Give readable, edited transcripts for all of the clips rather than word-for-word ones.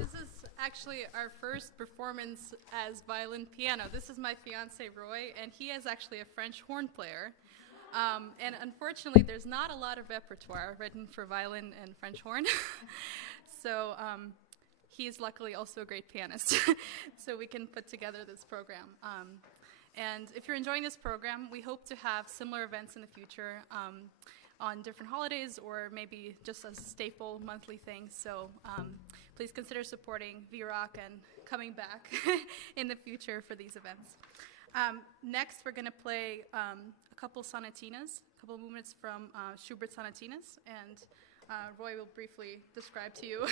This is actually our first performance as violin piano. This is my fiance Roy, and he is actually a French horn player. And unfortunately, there's not a lot of repertoire written for violin and French horn. So he's luckily also a great pianist. So we can put together this program. And if you're enjoying this program, we hope to have similar events in the future on different holidays or maybe just as staple monthly things. So please consider supporting VROC and coming back in the future for these events. Next, we're going to play a couple sonatinas, a couple movements from Schubert's sonatinas, and Roy will briefly describe to you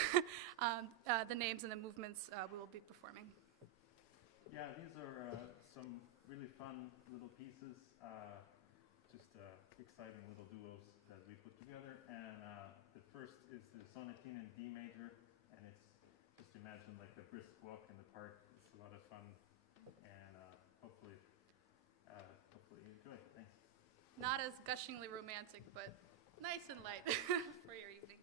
the names and the movements we will be performing. Yeah, these are some really fun little pieces, just exciting little duos that we put together. And the first is the sonatina in D major, and it's just imagine like a brisk walk in the park. It's a lot of fun, and hopefully you enjoy it. Thanks. Not as gushingly romantic, but nice and light for your evening.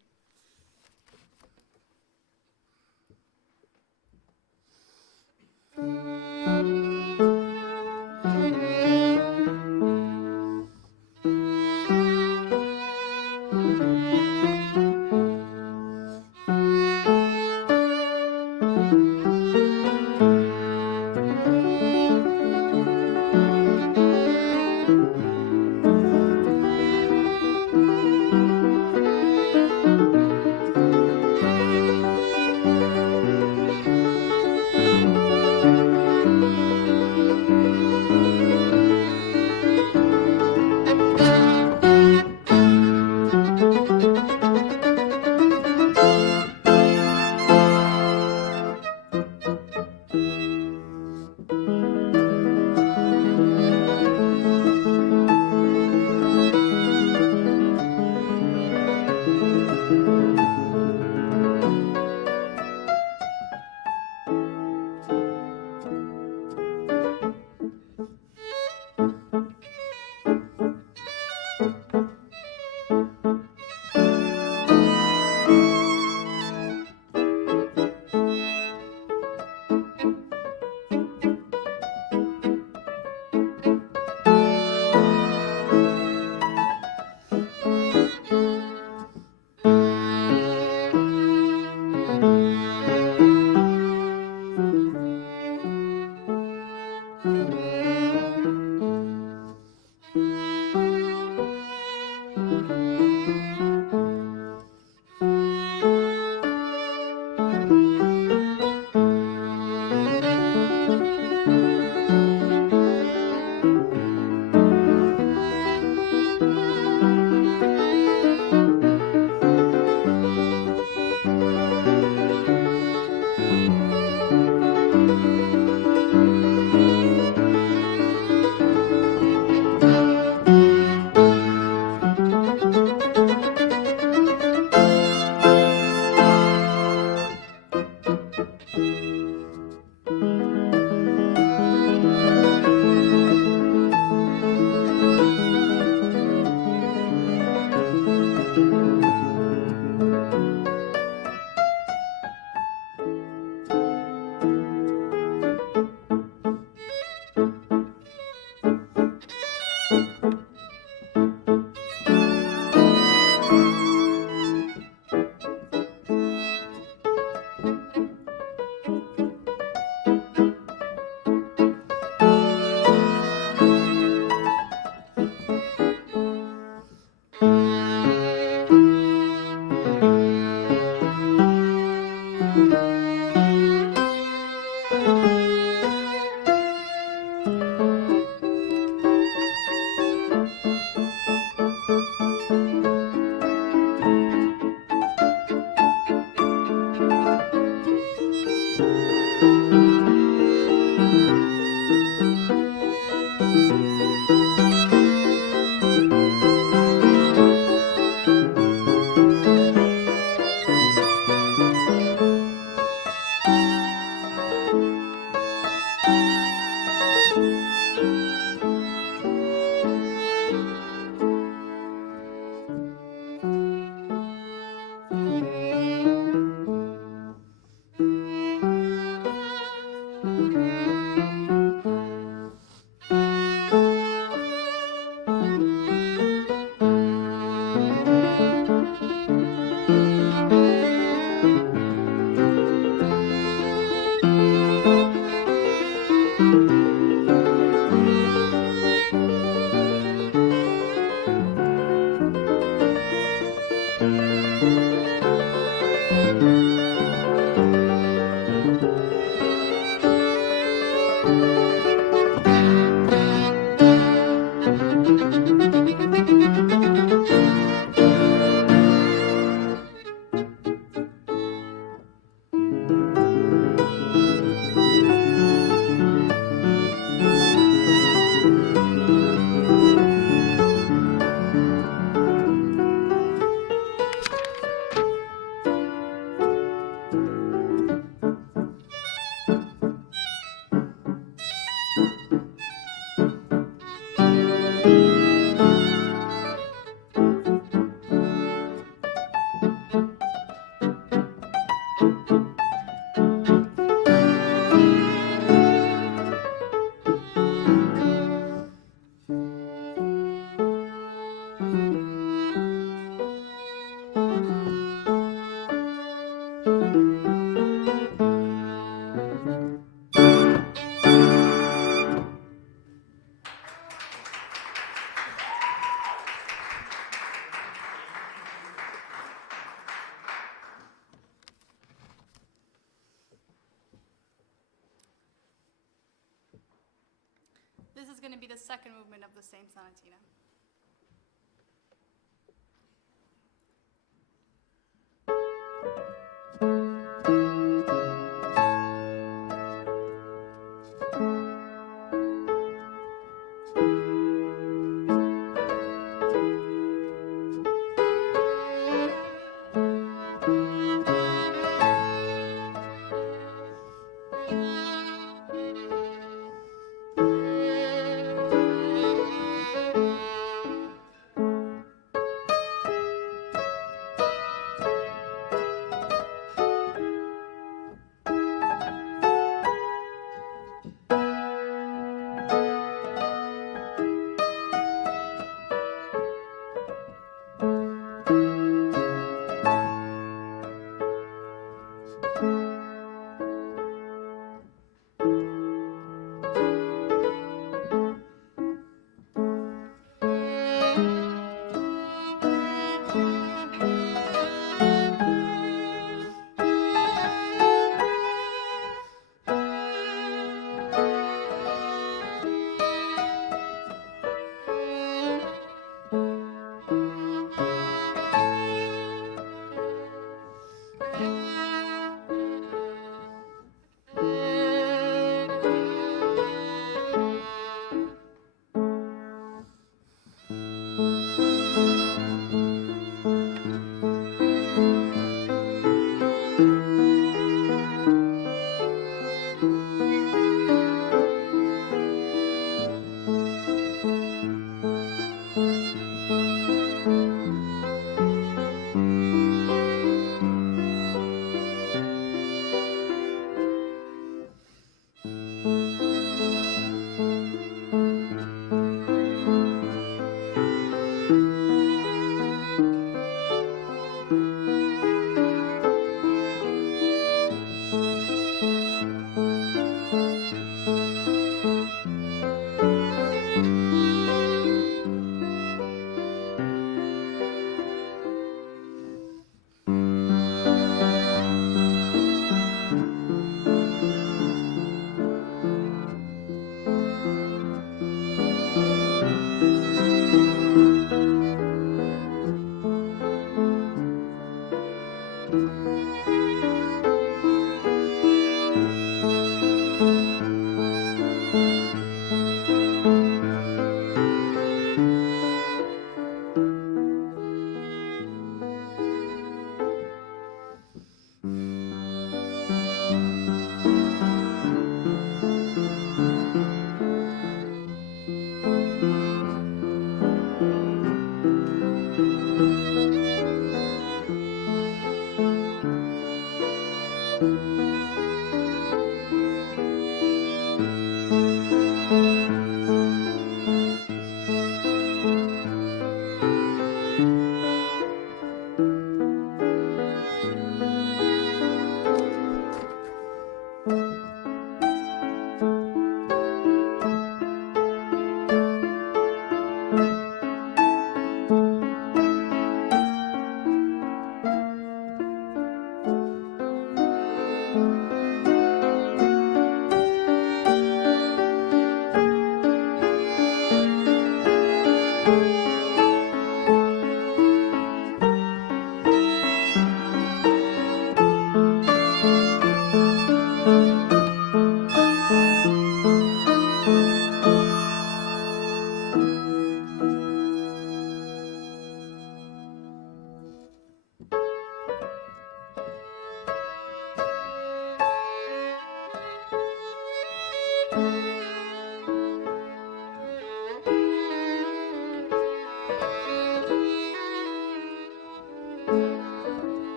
This is going to be the second movement of the same sonatina.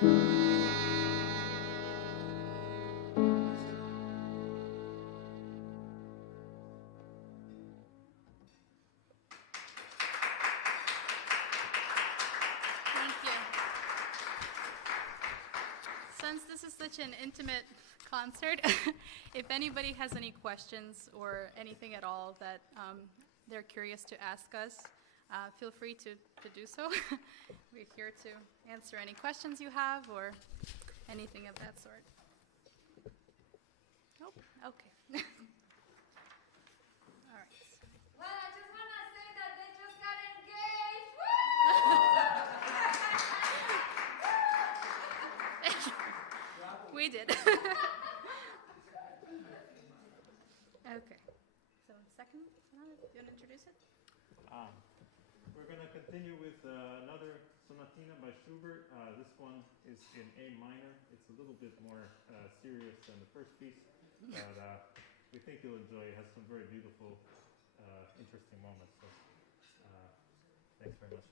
Thank you. Since this is such an intimate concert, if anybody has any questions or anything at all that they're curious to ask us, feel free to do so. We're here to answer any questions you have or anything of that sort. Nope. Okay. All right. Well, I just want to say that they just got engaged. We did. Okay. So second, do you want to introduce it? We're going to continue with another sonatina by Schubert. This one is in A minor. It's a little bit more serious than the first piece, but we think you'll enjoy it. It has some very beautiful, interesting moments. So, thanks very much.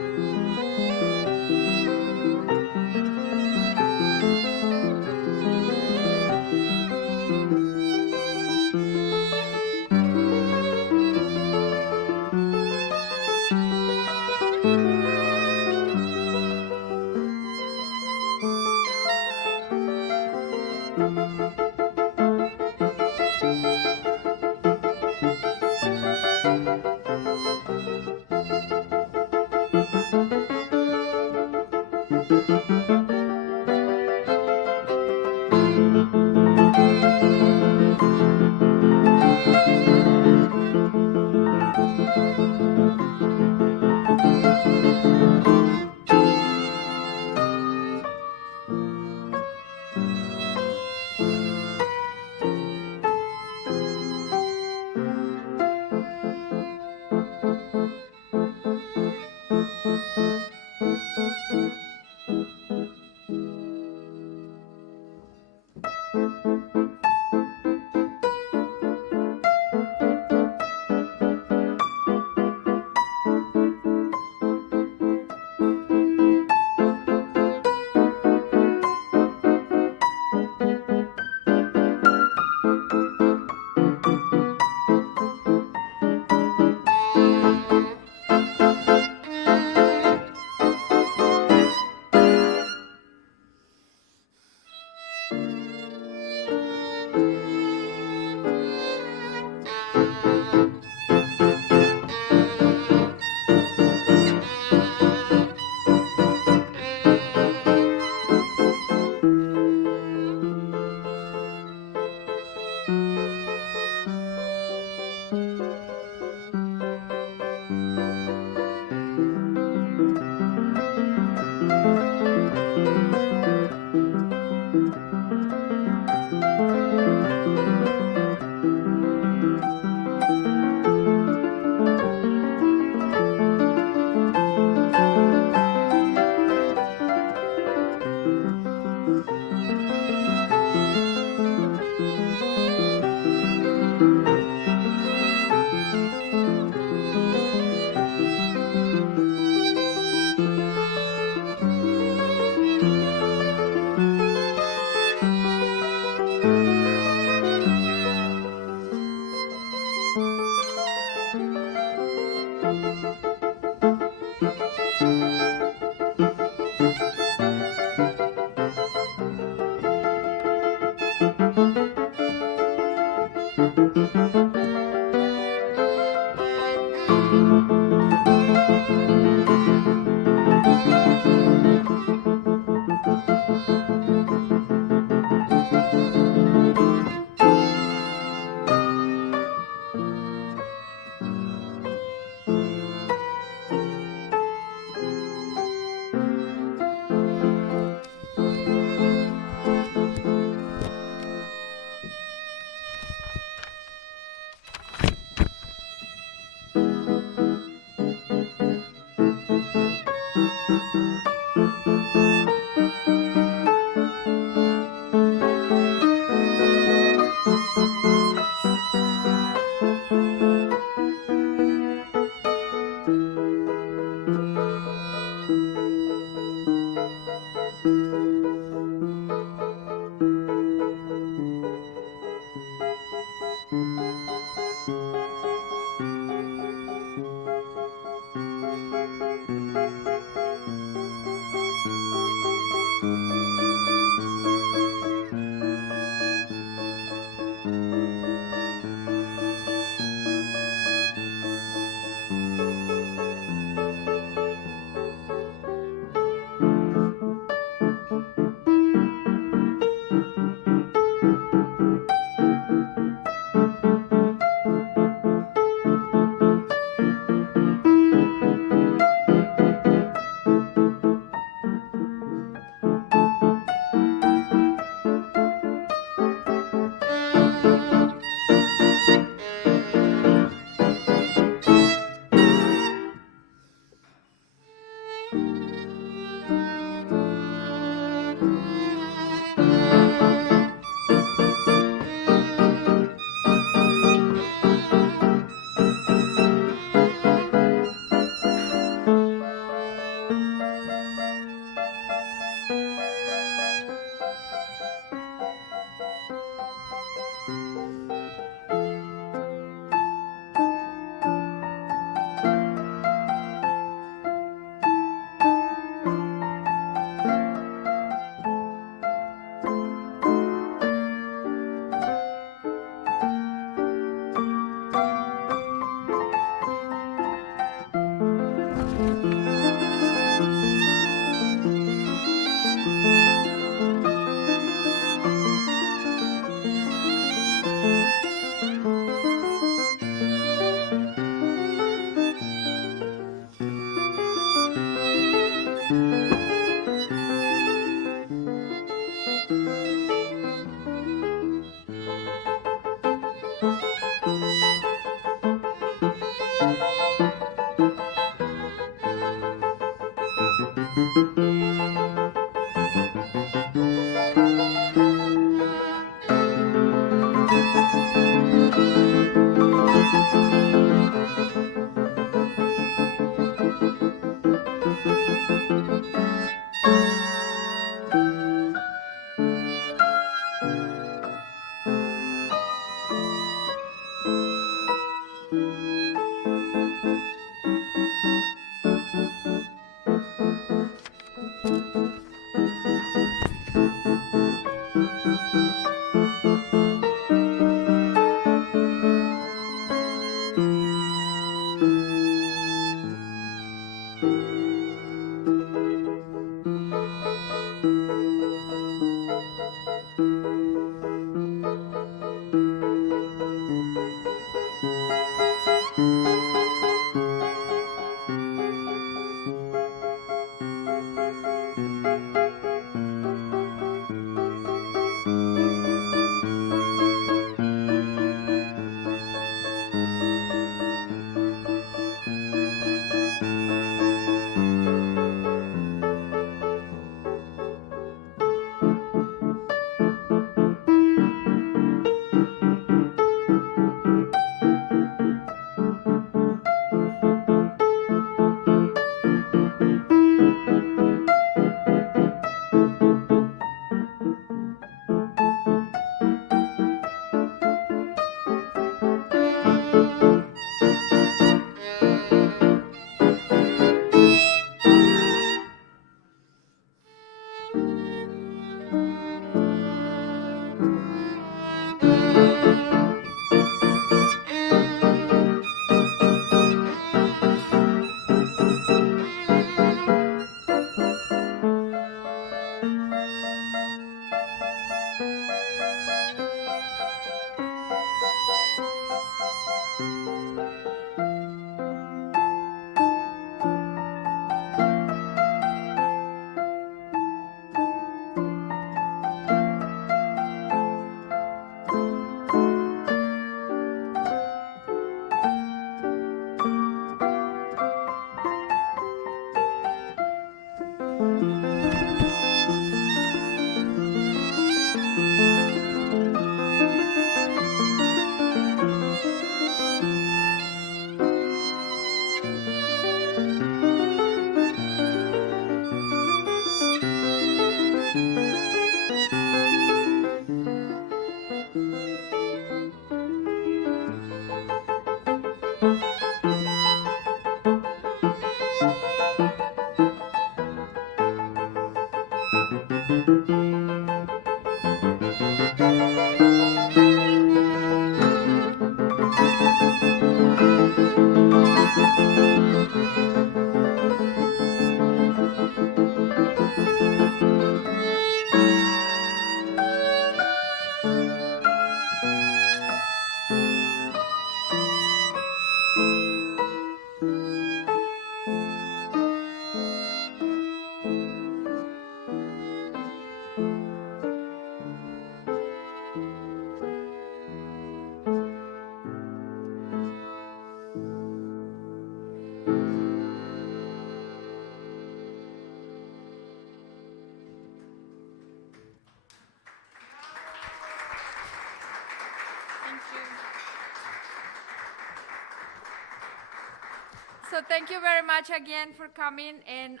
So thank you very much again for coming. And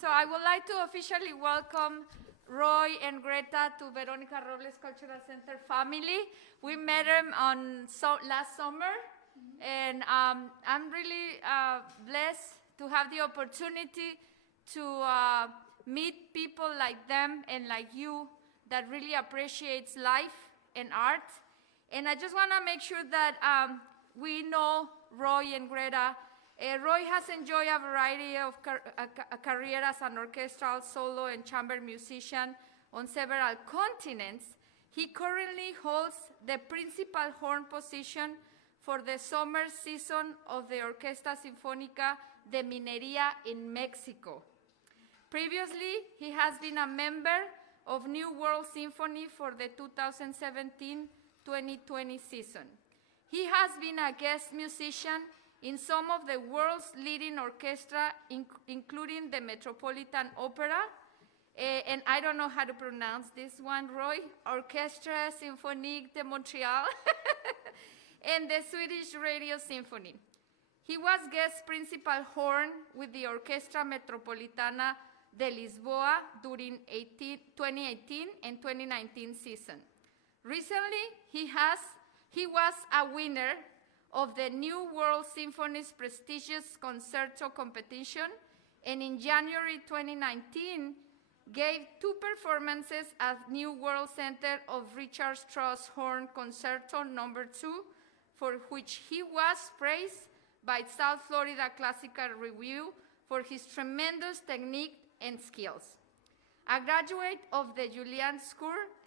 so I would like to officially welcome Roy and Greta to Veronica Robles Cultural Center family. We met them on last summer, and I'm really blessed to have the opportunity to meet people like them and like you that really appreciates life and art. And I just want to make sure that we know Roy and Greta. Roy has enjoyed a variety of career as an orchestral, solo, and chamber musician on several continents. He currently holds the principal horn position for the summer season of the Orquesta Sinfónica de Minería in Mexico. Previously, he has been a member of New World Symphony for the 2017-2020 season. He has been a guest musician in some of the world's leading orchestra, including the Metropolitan Opera, and I don't know how to pronounce this one, Roy, Orchestre Symphonique de Montreal, and the Swedish Radio Symphony. He was guest principal horn with the Orquestra Metropolitana de Lisboa during 2018 and 2019 season. Recently, he was a winner of the New World Symphony's prestigious concerto competition, and in January 2019, gave 2 performances at New World Center of Richard Strauss Horn Concerto No. 2, for which he was praised by South Florida Classical Review for his tremendous technique and skills. A graduate of the Juilliard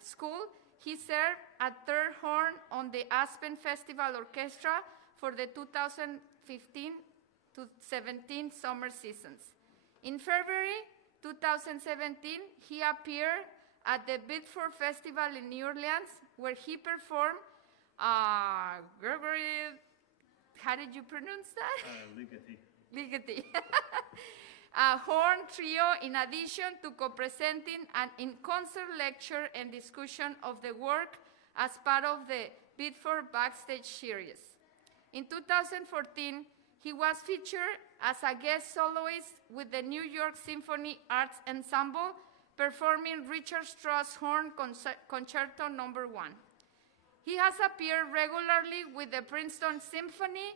School, he served at third horn on the Aspen Festival Orchestra for the 2015-17 summer seasons. In February 2017, he appeared at the Bedford Festival in New Orleans, where he performed Gregory, how did you pronounce that? Ligeti. A horn trio, in addition to co-presenting an in-concert lecture and discussion of the work as part of the Bedford Backstage series. In 2014, he was featured as a guest soloist with the New York Symphony Arts Ensemble, performing Richard Strauss Horn Concerto No. 1. He has appeared regularly with the Princeton Symphony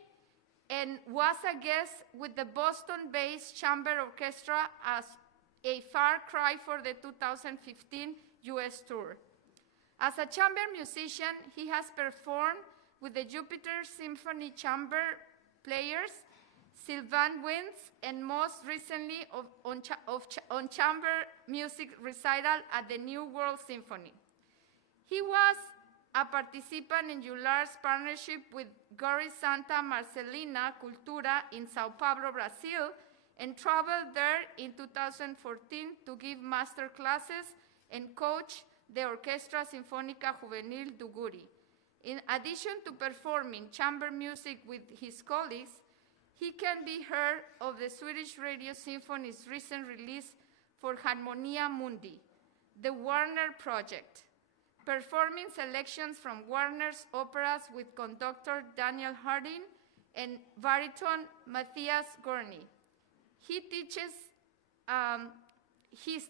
and was a guest with the Boston-based Chamber Orchestra as a far cry for the 2015 U.S. tour. As a chamber musician, he has performed with the Jupiter Symphony Chamber Players, Sylvan Winds, and most recently on chamber music recital at the New World Symphony. He was a participant in Juilliard's partnership with Gori Santa Marcelina Cultura in Sao Paulo, Brazil, and traveled there in 2014 to give master classes and coach the Orquestra Sinfónica Juvenil do Guri. In addition to performing chamber music with his colleagues, he can be heard of the Swedish Radio Symphony's recent release for Harmonia Mundi, the Warner Project, performing selections from Warner's operas with conductor Daniel Harding and baritone Matthias Gorny. His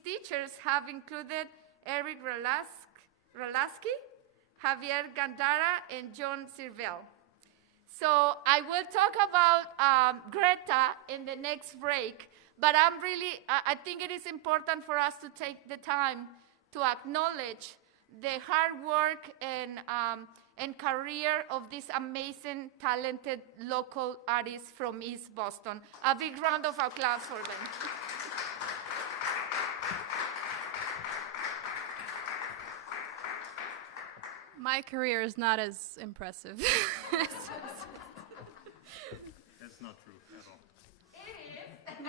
teachers have included Eric Rolaski, Javier Gandara, and John Sirvel. So I will talk about Greta in the next break, but I think it is important for us to take the time to acknowledge the hard work and career of this amazing, talented local artists from East Boston. A big round of applause for them. My career is not as impressive. That's not true at all. It is.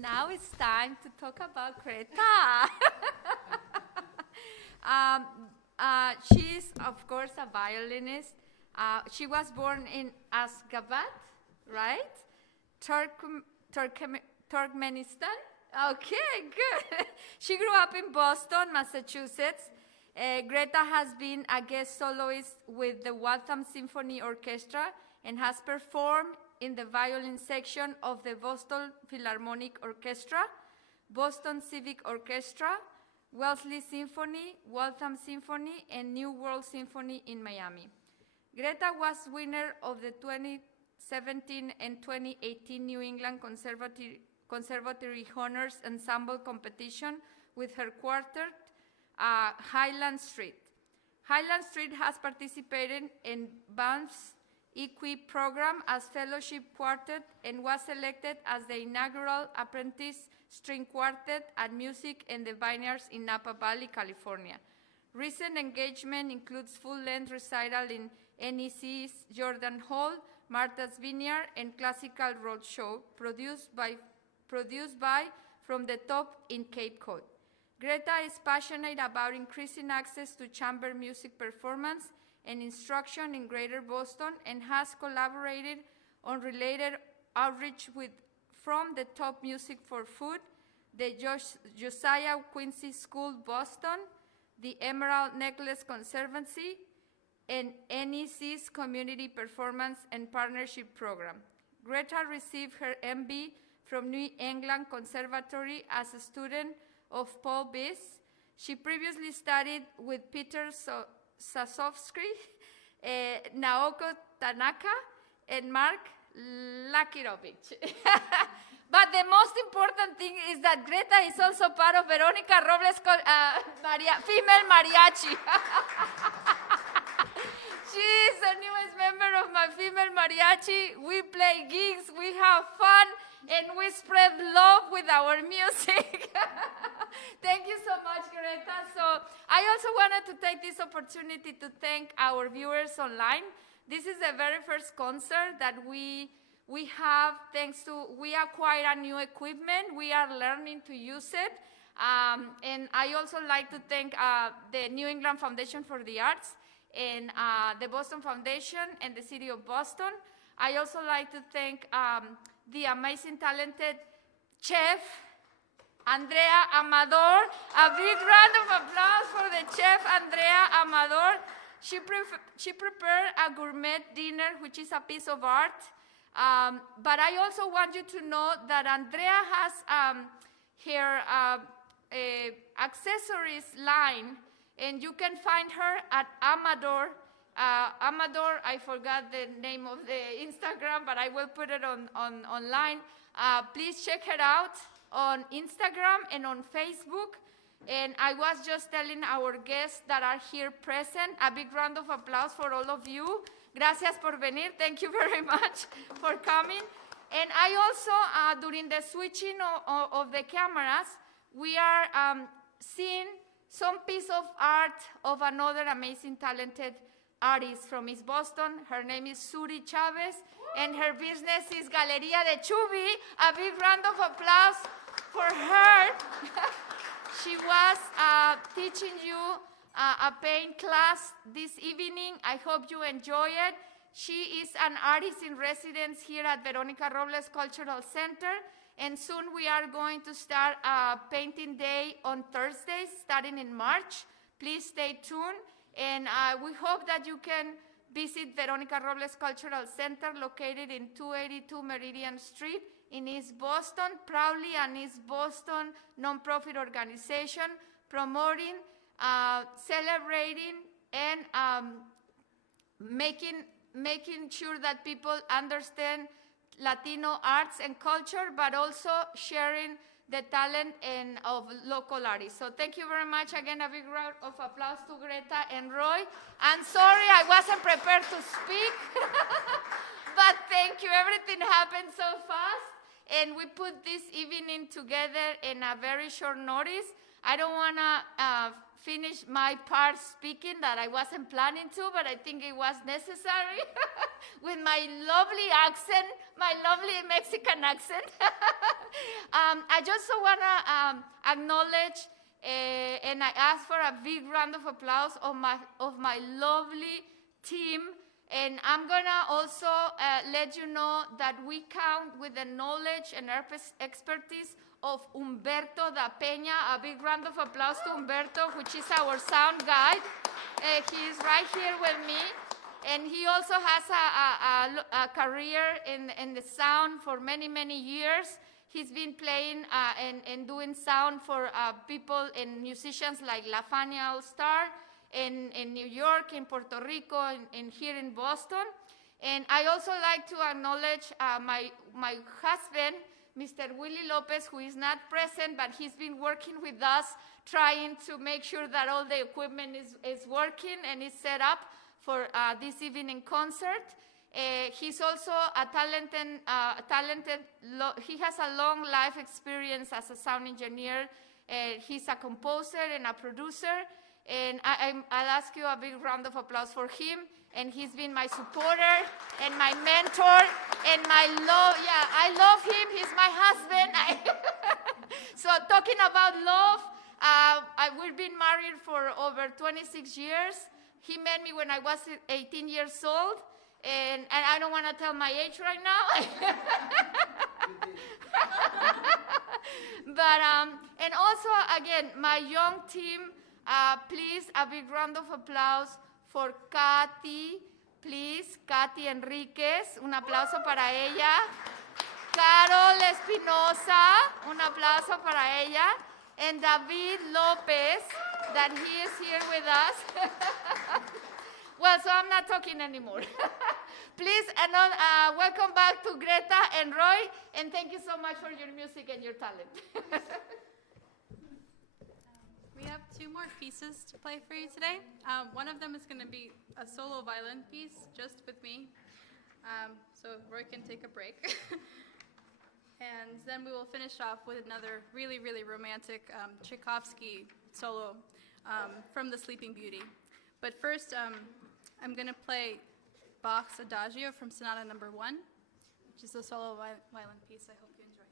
Now it's time to talk about Greta. She's, of course, a violinist. She was born in Ashgabat, right? Turkmenistan? Okay, good. She grew up in Boston, Massachusetts. Greta has been a guest soloist with the Waltham Symphony Orchestra and has performed in the violin section of the Boston Philharmonic Orchestra, Boston Civic Orchestra, Wellesley Symphony, Waltham Symphony, and New World Symphony in Miami. Greta was winner of the 2017 and 2018 New England Conservatory Honors Ensemble competition with her quartet, Highland Street. Highland Street has participated in Banff's EQUI program as fellowship quartet and was selected as the inaugural apprentice string quartet at Music in the Vineyards in Napa Valley, California. Recent engagement includes full-length recital in NEC's Jordan Hall, Martha's Vineyard, and Classical Roadshow, produced by From the Top in Cape Cod. Greta is passionate about increasing access to chamber music performance and instruction in Greater Boston and has collaborated on related outreach with From the Top Music for Food, the Josiah Quincy School, Boston, the Emerald Necklace Conservancy, and NEC's Community Performance and Partnership Program. Greta received her MB from New England Conservatory as a student of Paul Biss. She previously studied with Peter Sasovsky, Naoko Tanaka, and Mark Lakirovich. But the most important thing is that Greta is also part of Veronica Robles' female mariachi. She is the newest member of my female mariachi. We play gigs, we have fun, and we spread love with our music. Thank you so much, Greta. So I also wanted to take this opportunity to thank our viewers online. This is the very first concert that we have, thanks to, we acquired a new equipment. We are learning to use it. And I also like to thank the New England Foundation for the Arts and the Boston Foundation and the City of Boston. I also like to thank the amazing, talented chef, Andrea Amador. A big round of applause for the chef, Andrea Amador. She prepared a gourmet dinner, which is a piece of art. But I also want you to know that Andrea has her accessories line, and you can find her at Amador. Amador, I forgot the name of the Instagram, but I will put it online. Please check her out on Instagram and on Facebook. And I was just telling our guests that are here present, a big round of applause for all of you. Gracias por venir. Thank you very much for coming. And I also, during the switching of the cameras, we are seeing some piece of art of another amazing, talented artist from East Boston. Her name is Suri Chavez, and her business is Galeria de Chuwi. A big round of applause for her. She was teaching you a paint class this evening. I hope you enjoy it. She is an artist in residence here at Veronica Robles Cultural Center. And soon we are going to start a painting day on Thursdays, starting in March. Please stay tuned. And we hope that you can visit Veronica Robles Cultural Center, located in 282 Meridian Street in East Boston, proudly an East Boston nonprofit organization promoting, celebrating, and making sure that people understand Latino arts and culture, but also sharing the talent of local artists. So thank you very much. Again, a big round of applause to Greta and Roy. I'm sorry I wasn't prepared to speak, but thank you. Everything happened so fast, and we put this evening together in a very short notice. I don't want to finish my part speaking that I wasn't planning to, but I think it was necessary with my lovely accent, my lovely Mexican accent. I just want to acknowledge and I ask for a big round of applause of my lovely team. And I'm gonna also let you know that we count with the knowledge and expertise of Humberto da Peña. A big round of applause to Humberto, which is our sound guide. He is right here with me. And he also has a career in the sound for many, many years. He's been playing and doing sound for people and musicians like La Fania All-Star in New York, in Puerto Rico, and here in Boston. And I also like to acknowledge my husband, Mr. Willy Lopez, who is not present, but he's been working with us, trying to make sure that all the equipment is working and is set up for this evening concert. He's also a talented, he has a long life experience as a sound engineer. He's a composer and a producer. And I'll ask you a big round of applause for him. And he's been my supporter and my mentor and my love. Yeah, I love him. He's my husband. So talking about love, we've been married for over 26 years. He met me when I was 18 years old. And I don't want to tell my age right now. But, and also, again, my young team, please, a big round of applause for Katy, please, Katy Enríquez, un aplauso para ella. Carol Espinosa, un aplauso para ella. And David Lopez, that he is here with us. Well, so I'm not talking anymore. Please, welcome back to Greta and Roy, and thank you so much for your music and your talent. We have 2 more pieces to play for you today. One of them is going to be a solo violin piece, just with me, so Roy can take a break. And then we will finish off with another really, really romantic Tchaikovsky solo from The Sleeping Beauty. But first, I'm going to play Bach's Adagio from Sonata No. 1, which is a solo violin piece. I hope you enjoy.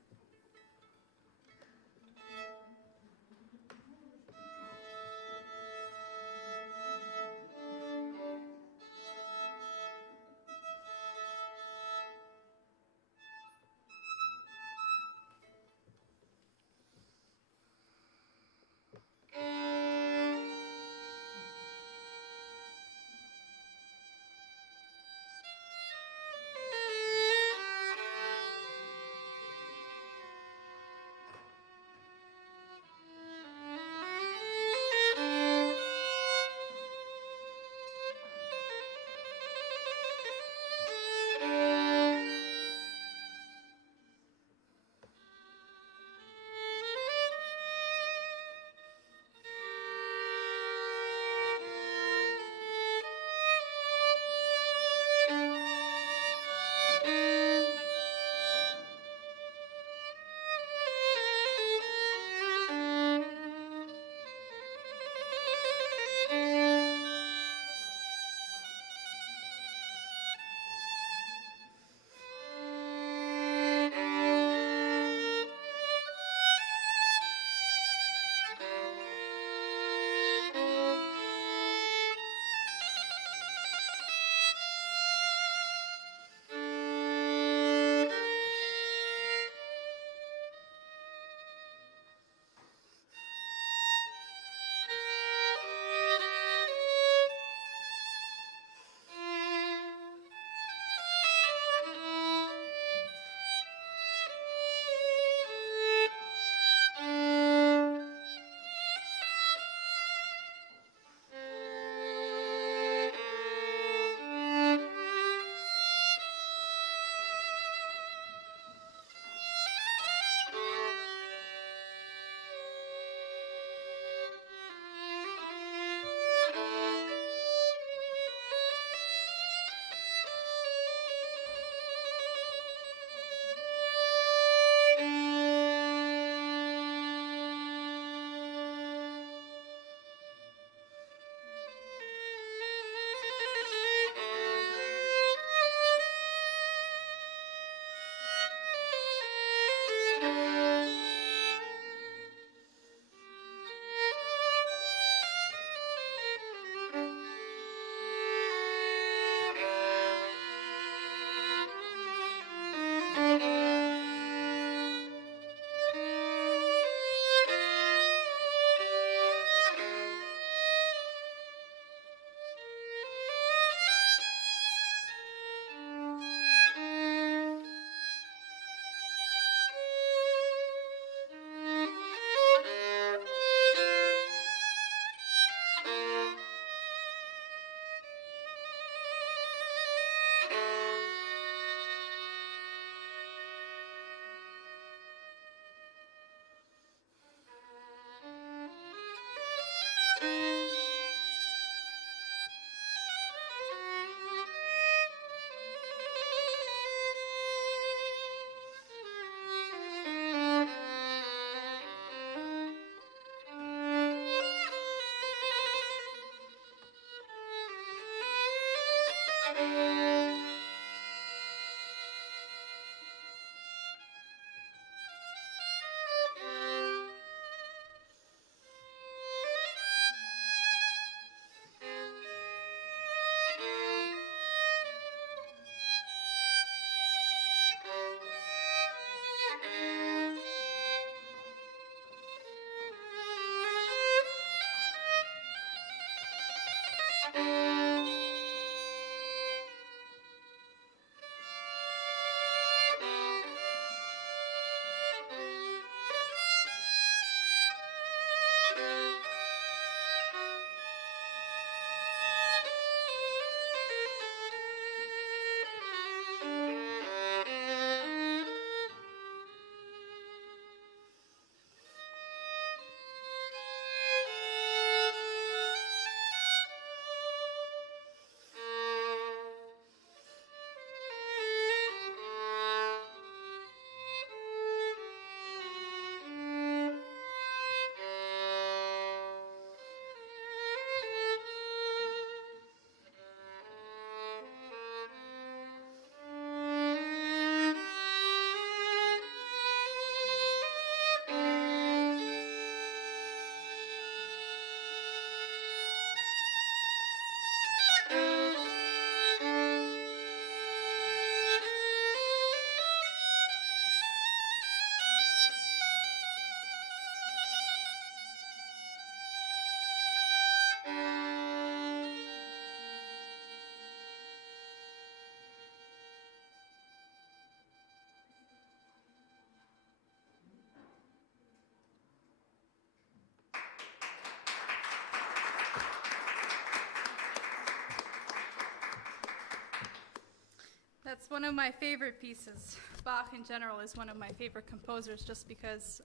one of my favorite pieces. Bach in general is one of my favorite composers just because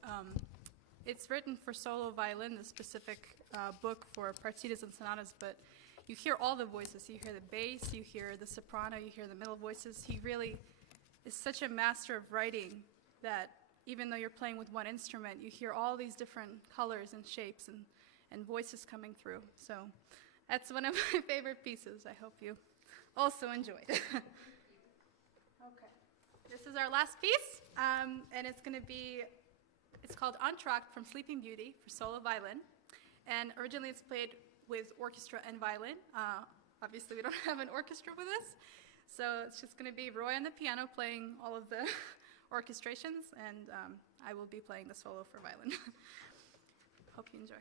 it's written for solo violin, the specific book for partitas and sonatas, but you hear all the voices. You hear the bass, you hear the soprano, you hear the middle voices. He really is such a master of writing that even though you're playing with one instrument, you hear all these different colors and shapes and voices coming through. So that's one of my favorite pieces. I hope you also enjoyed. Okay. This is our last piece, and it's called Entr'acte from Sleeping Beauty for solo violin. And originally it's played with orchestra and violin. Obviously we don't have an orchestra with us, so it's just going to be Roy on the piano playing all of the orchestrations, and I will be playing the solo for violin. Hope you enjoy.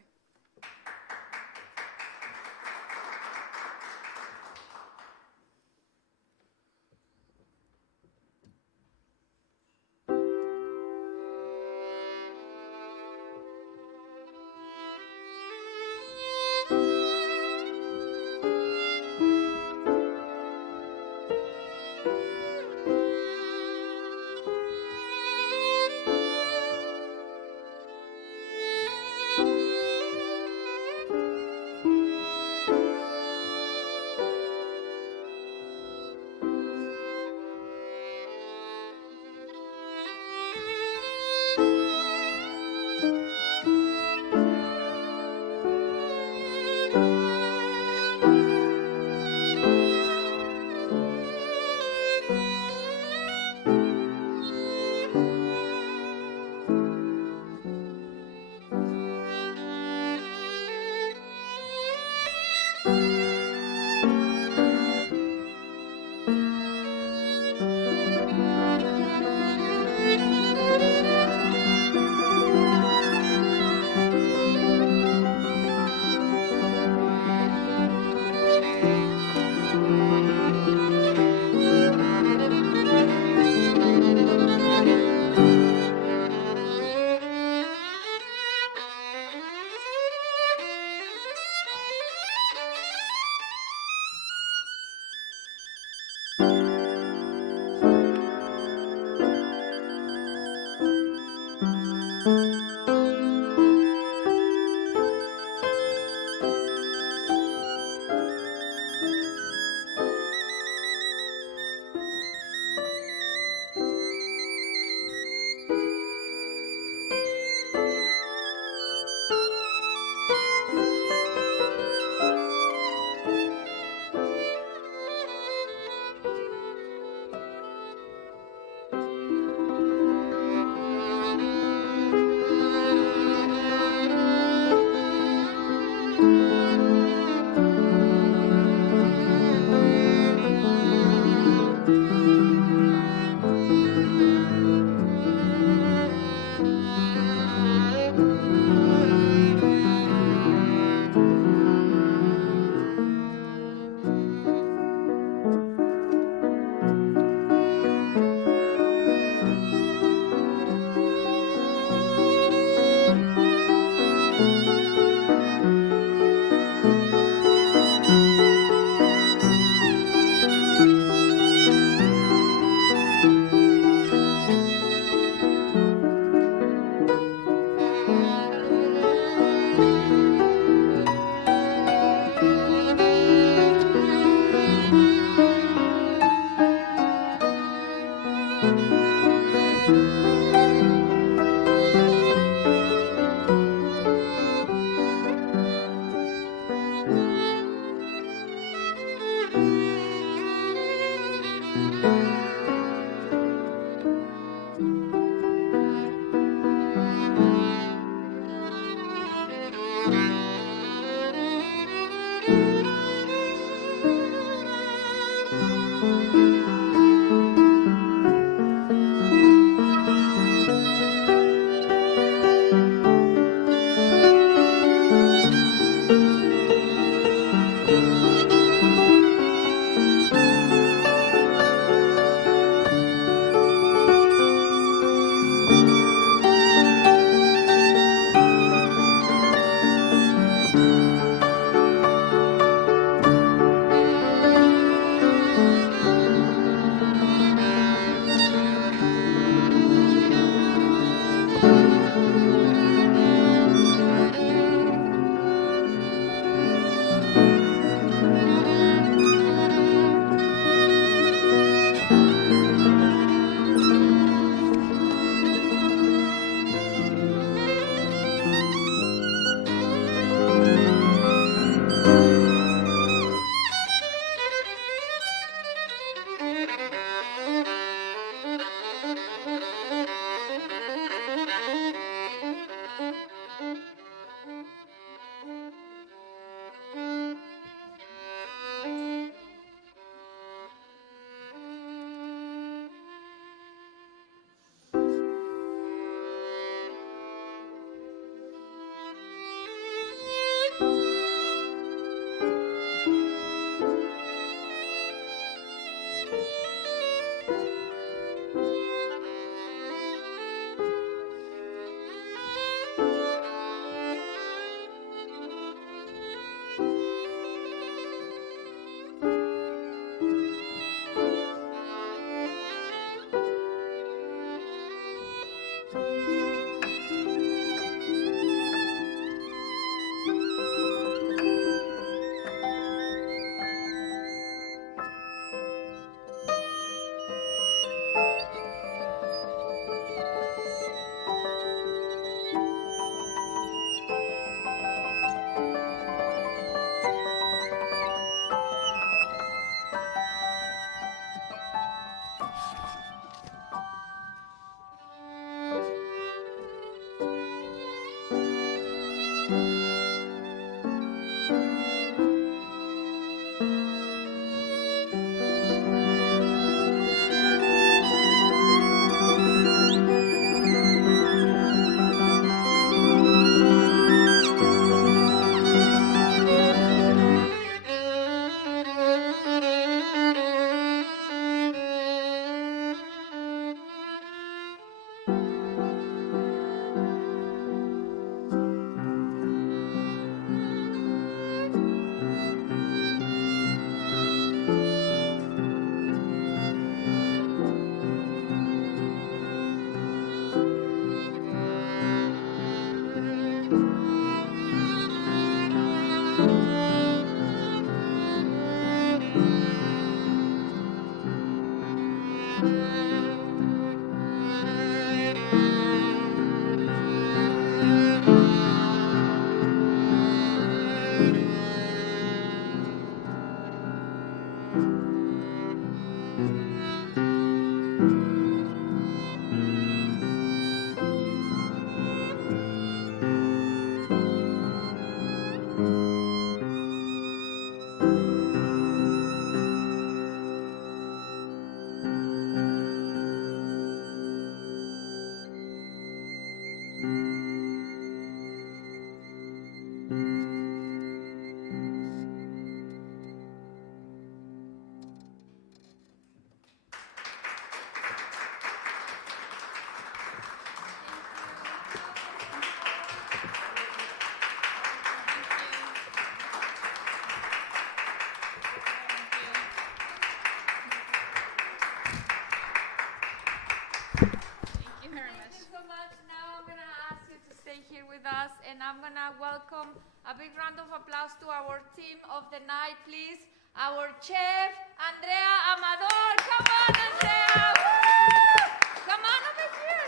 I'm gonna welcome a big round of applause to our team of the night, please. Our chef, Andrea Amador. Come on, Andrea. Woo! Come on over here.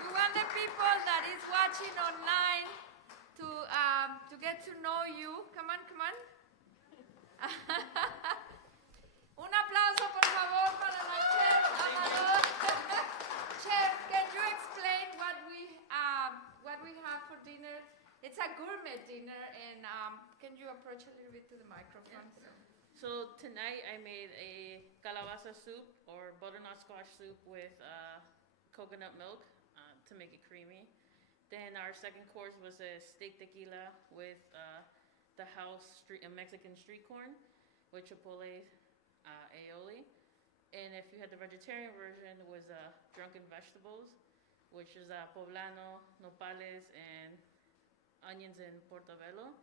We want the people that is watching online to get to know you. Come on, come on. Un aplauso, por favor, para la chef Amador. Chef, can you explain what we have for dinner? It's a gourmet dinner, and can you approach a little bit to the microphone? Yeah. So tonight I made a calabaza soup or butternut squash soup with coconut milk to make it creamy. Then our second course was a steak tequila with the house Mexican street corn with chipotle aioli. And if you had the vegetarian version, it was drunken vegetables, which is poblano, nopales, and onions and portobello.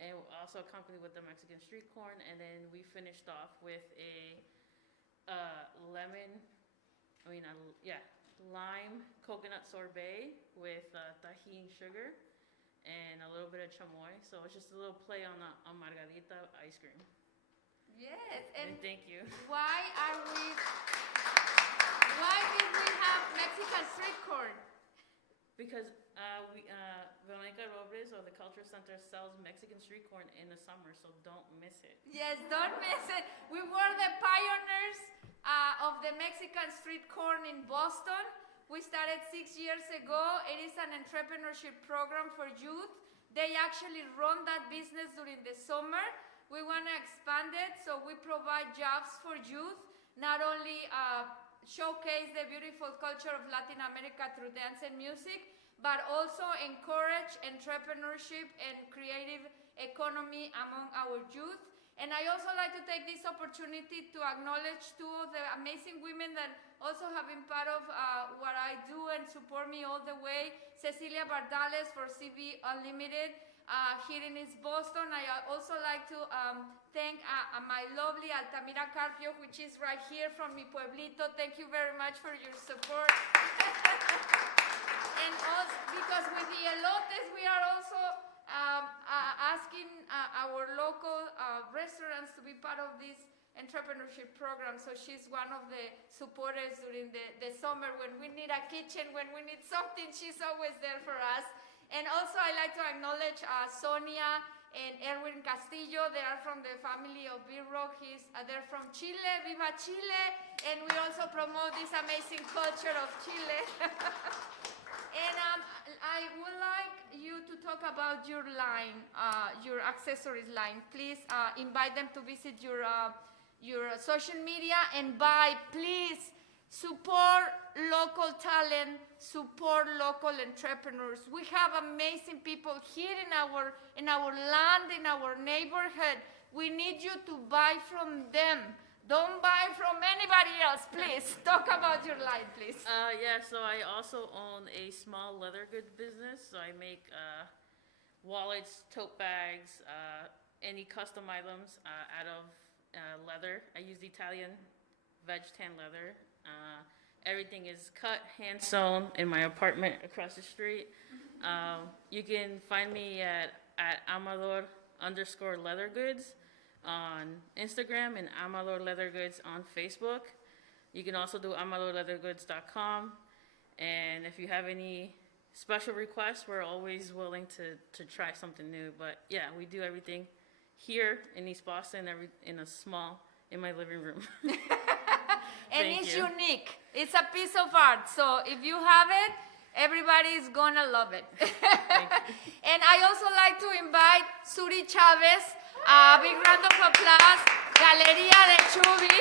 And also accompanied with the Mexican street corn. And then we finished off with a lime coconut sorbet with tahini sugar and a little bit of chamoy. So it's just a little play on margarita ice cream. Yes, and thank you. Why did we have Mexican street corn? Because Veronica Robles or the Cultural Center sells Mexican street corn in the summer, so don't miss it. Yes, don't miss it. We were the pioneers of the Mexican street corn in Boston. We started 6 years ago. It is an entrepreneurship program for youth. They actually run that business during the summer. We want to expand it, so we provide jobs for youth, not only showcase the beautiful culture of Latin America through dance and music, but also encourage entrepreneurship and creative economy among our youth. And I also like to take this opportunity to acknowledge two of the amazing women that also have been part of what I do and support me all the way. Cecilia Bardales for CB Unlimited. Here in East Boston. I also like to thank my lovely Altamira Carpio, which is right here from mi pueblito. Thank you very much for your support. And also, because with the elotes, we are also asking our local restaurants to be part of this entrepreneurship program. So she's one of the supporters during the summer when we need a kitchen, when we need something, she's always there for us. And also I like to acknowledge Sonia and Erwin Castillo. They are from the family of Birro. They're from Chile, Viva Chile. And we also promote this amazing culture of Chile. And I would like you to talk about your line, your accessories line. Please invite them to visit your social media and buy, please. Support local talent, support local entrepreneurs. We have amazing people here in our land, in our neighborhood. We need you to buy from them. Don't buy from anybody else, please. Talk about your line, please. So I also own a small leather goods business. So I make wallets, tote bags, any custom items out of leather. I use Italian veg tan leather. Everything is cut, hand sewn in my apartment across the street. You can find me at Amador_leathergoods on Instagram and Amador Leather Goods on Facebook. You can also do AmadorLeathergoods.com. And if you have any special requests, we're always willing to try something new. But yeah, we do everything here in East Boston, in my living room. And it's unique. It's a piece of art. So if you have it, everybody is gonna love it. And I also like to invite Suri Chavez. A big round of applause. Galeria de Chuwi.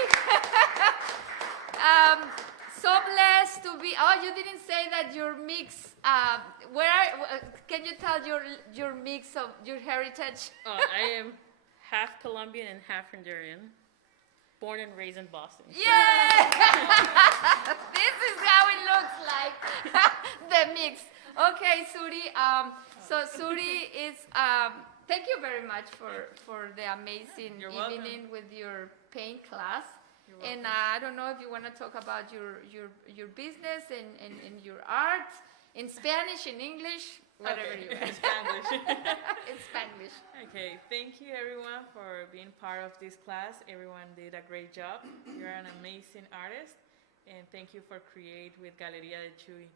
So blessed to be. Oh, you didn't say that your mix. Can you tell your mix of your heritage? I am half Colombian and half Honduran. Born and raised in Boston. So. Yeah! This is how it looks like, the mix. Okay, Suri. So Suri is, thank you very much for the amazing evening with your paint class. And I don't know if you want to talk about your business and your art in Spanish, in English, whatever Okay, you want. Spanglish. In Spanish. Okay, thank you everyone for being part of this class. Everyone did a great job. You're an amazing artist, and thank you for create with Galeria de Chuwi.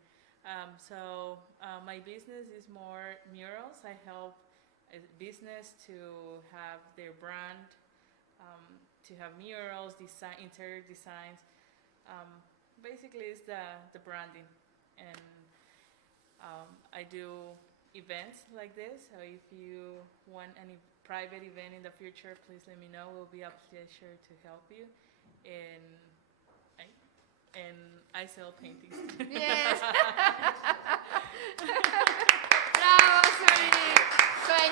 My business is more murals. I help a business to have their brand, to have murals, design, interior designs. Basically, it's the branding, and I do events like this. So if you want any private event in the future, please let me know. It will be a pleasure to help you. And I sell paintings. Yes. Bravo, sweetie. So, and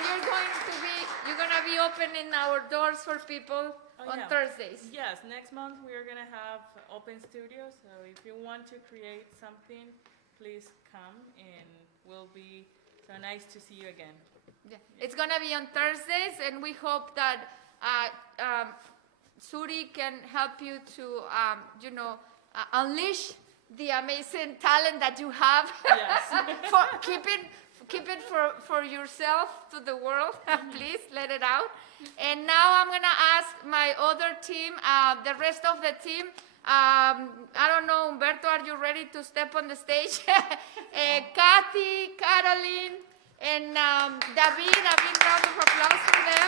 you're gonna be opening our doors for people on Yeah. Thursdays. Yes, next month we are gonna have open studio. So if you want to create something, please come, and we'll be so nice to see you again. Yeah. It's gonna be on Thursdays, and we hope that Suri can help you to, unleash the amazing talent that you have. Yes. Keep it for yourself to the world. Please let it out. And now I'm gonna ask my other team, the rest of the team. I don't know, Humberto, are you ready to step on the stage? Kathy, Caroline, and David. A big round of applause for them.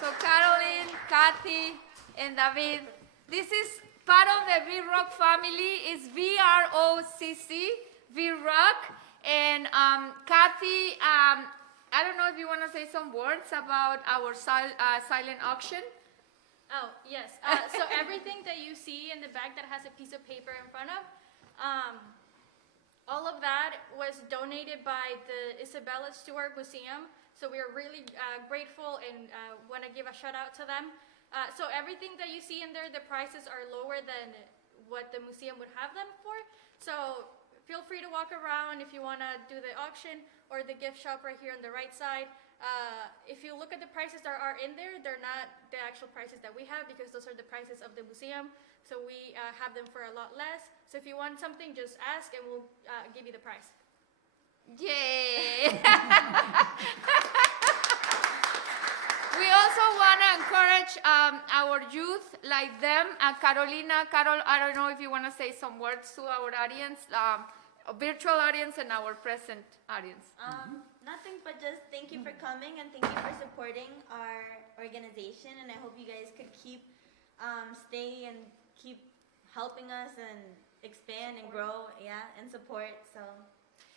So Caroline, Kathy, and David. This is part of the V-Rock family. It's VROCC, V-Rock. And Kathy, I don't know if you want to say some words about our silent auction. Oh, yes. So everything that you see in the bag that has a piece of paper in front of, all of that was donated by the Isabella Stewart Museum. So we are really grateful and want to give a shout out to them. So everything that you see in there, the prices are lower than what the museum would have them for. So feel free to walk around if you want to do the auction or the gift shop right here on the right side. If you look at the prices that are in there, they're not the actual prices that we have, because those are the prices of the museum. So we have them for a lot less. So if you want something, just ask and we'll give you the price. Yay! We also want to encourage our youth like them. Carol, I don't know if you want to say some words to our audience, virtual audience and our present audience. Nothing but just thank you for coming, and thank you for supporting our organization, and I hope you guys could keep stay and keep helping us and expand and grow, and support. So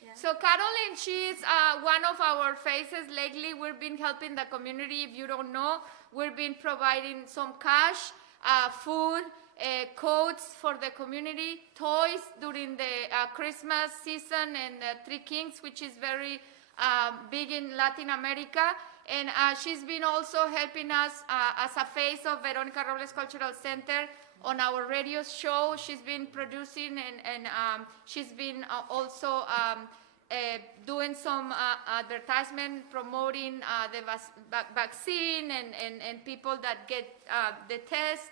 yeah. So Caroline, she's one of our faces lately. We've been helping the community. If you don't know, we've been providing some cash, food, coats for the community, toys during the Christmas season, and Three Kings, which is very big in Latin America. And she's been also helping us as a face of Veronica Robles Cultural Center on our radio show. She's been producing, and she's been also doing some advertisement promoting the vaccine and people that get the test.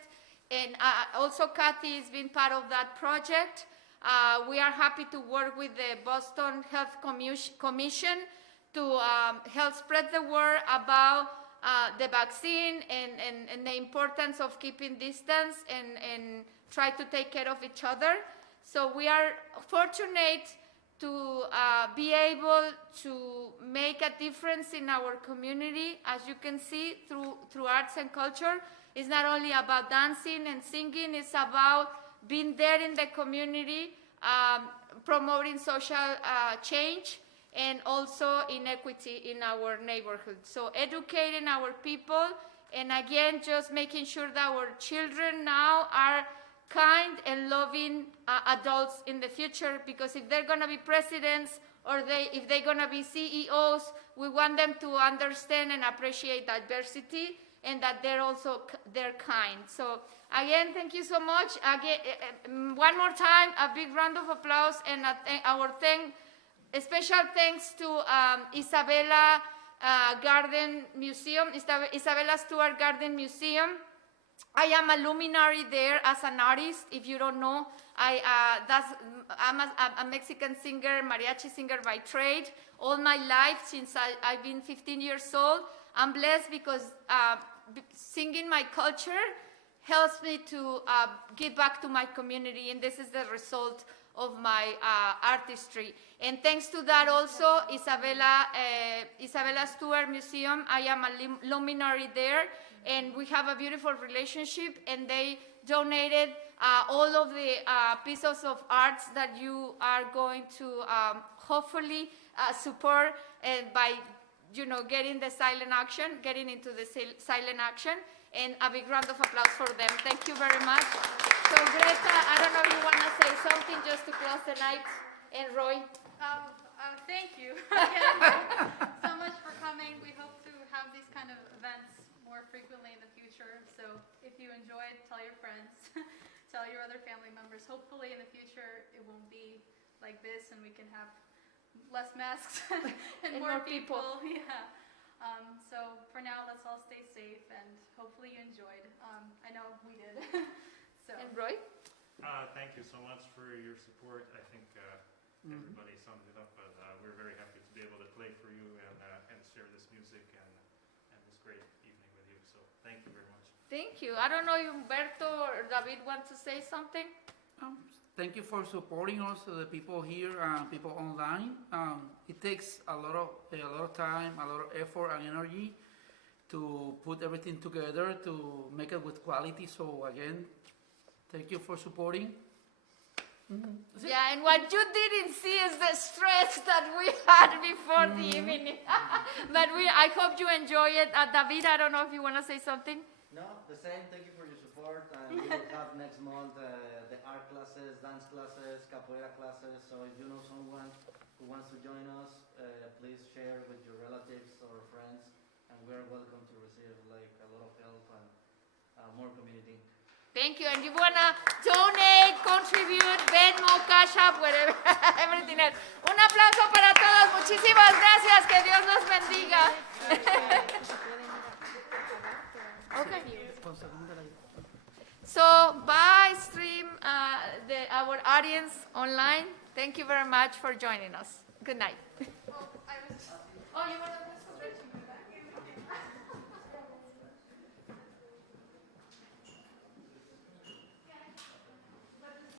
And also Kathy has been part of that project. We are happy to work with the Boston Health Commission to help spread the word about the vaccine and the importance of keeping distance and try to take care of each other. So we are fortunate to be able to make a difference in our community. As you can see, through arts and culture, it's not only about dancing and singing, it's about being there in the community, promoting social change, and also inequity in our neighborhood. So educating our people, and again, just making sure that our children now are kind and loving adults in the future, because if they're gonna be presidents or if they're gonna be CEOs, we want them to understand and appreciate diversity, and that they're kind. So again, thank you so much. Again, one more time, a big round of applause, and a special thanks to Isabella Garden Museum, Isabella Stewart Garden Museum, I am a luminary there as an artist. If you don't know, I'm a Mexican singer, mariachi singer by trade. All my life, since I've been 15 years old, I'm blessed because singing my culture helps me to give back to my community, and this is the result of my artistry. And thanks to that also, Isabella Stewart Museum, I am a luminary there, and we have a beautiful relationship, and they donated all of the pieces of arts that you are going to hopefully support by getting the silent action, getting into the silent action, and a big round of applause for them. Thank you very much. So Greta, I don't know if you want to say something just to close the night, and Roy. Thank you again so much for coming. We hope to have these kind of events more frequently in the future. So if you enjoyed, tell your friends, tell your other family members. Hopefully in the future it won't be like this, and we can have less masks and more people. Yeah. So for now, let's all stay safe, and hopefully you enjoyed. I know we did. So. And Roy? Thank you so much for your support. I think everybody summed it up, but we're very happy to be able to play for you and share this music and this great evening with you. So thank you very much. Thank you. I don't know if Humberto or David want to say something. Thank you for supporting also the people here, people online. It takes a lot of time, a lot of effort and energy to put everything together to make it with quality. So again, thank you for supporting. Yeah, and what you didn't see is the stress that we had before the evening. But I hope you enjoy it. David, I don't know if you want to say something. No, the same. Thank you for your support. And we will have next month the art classes, dance classes, capoeira classes. So if you know someone who wants to join us, please share with your relatives or friends. And we are welcome to receive like a lot of help and more community. Thank you. And you want to donate, contribute, Venmo, CashApp, whatever, everything else. Un aplauso para todos. Muchísimas gracias. Que Dios los bendiga. Okay. So, bye, stream, our audience online. Thank you very much for joining us. Good night.